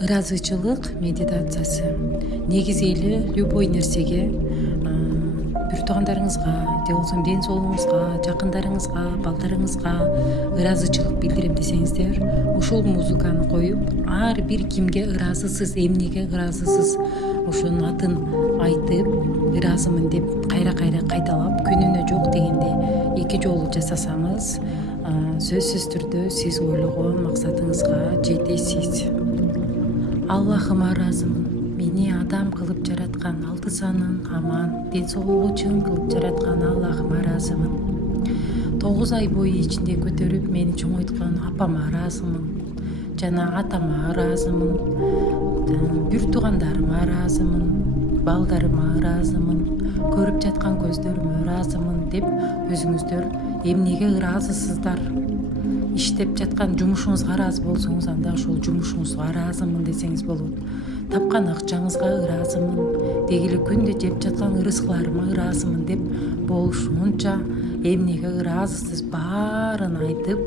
Ыраазычылык медитациясы. Негизи эле любой нерсеге, бир туугандарыңызга же болбосо ден соолугуңузга, жакындарыңызга, балдарыңызга ыраазычылык билдирем десеңиздер, ушул музыканы коюп, ар бир кимге ыраазысыз, эмнеге ыраазысыз ошонун атын айтып, ыраазымын деп кайра кайталап, күнүнө жок дегенде 2 жолу жасасаңыз, сөзсүз түрдө сиз ойлогон максатыңызга жетесиз. Аллахыма ыраазымын. Мени адам кылып жараткан, алты санын аман, ден соолугу чың кылып жараткан Аллахыма ыраазымын. 9 ай бою ичинде көтөрүп мени чоңойткан апама ыраазымын. Жана атама ыраазымын. Бир туугандарыма ыраазымын. Балдарыма ыраазымын. Көрүп жаткан көздөрүмө ыраазымын деп өзүңүздөр эмнеге ыраазысыздар? Иштеп жаткан жумушуңузга ыраазы болсоңуз, анда ошол жумушуңузга ыраазымын десеңиз болот. Тапкан акчаңызга ыраазымын, деги эле күндө жеп жаткан ырыскыларыма ыраазымын деп болушунча эмнеге ыраазысыз баарын айтып,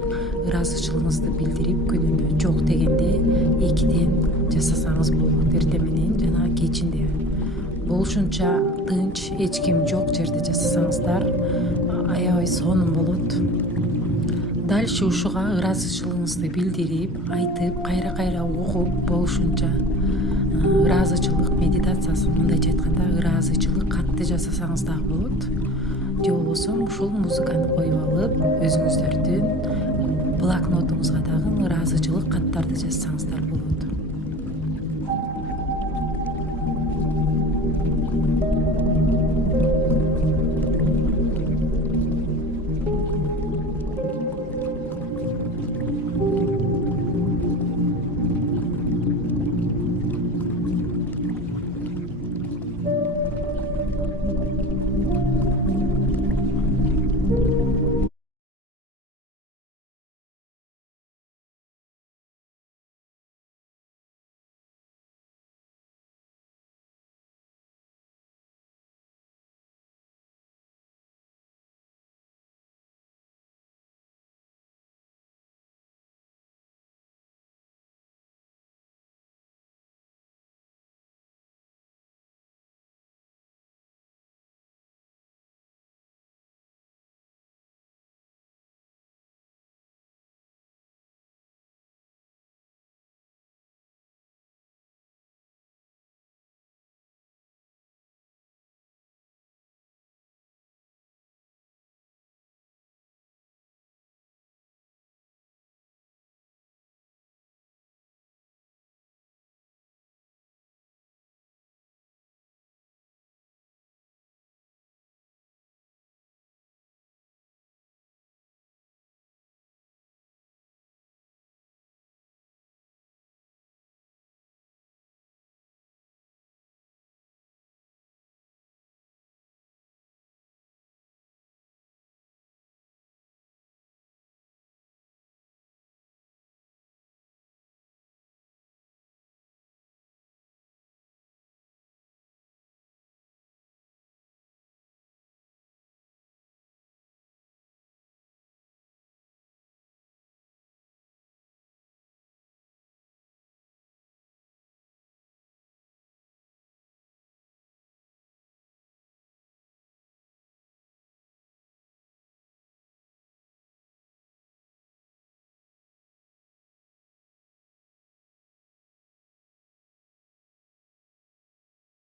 ыраазычылыгыңызды билдирип, күнүнө жок дегенде 2ден жасасаңыз болот, эртең менен жана кечинде. Болушунча тынч, эч ким жок жерде жасасаңыздар аябай сонун болот. Дальше ушуга ыраазычылыгыңызды билдирип, айтып, кайра угуп болушунча ыраазычылык медитациясын, мындайча айтканда ыраазычылык катты жасасаңыз дагы болот. Же болбосо ушул музыканы коюп алып, өзүңүздөрдүн блокнотуңузга дагы ыраазычылык каттарды жазсаңыздар болот.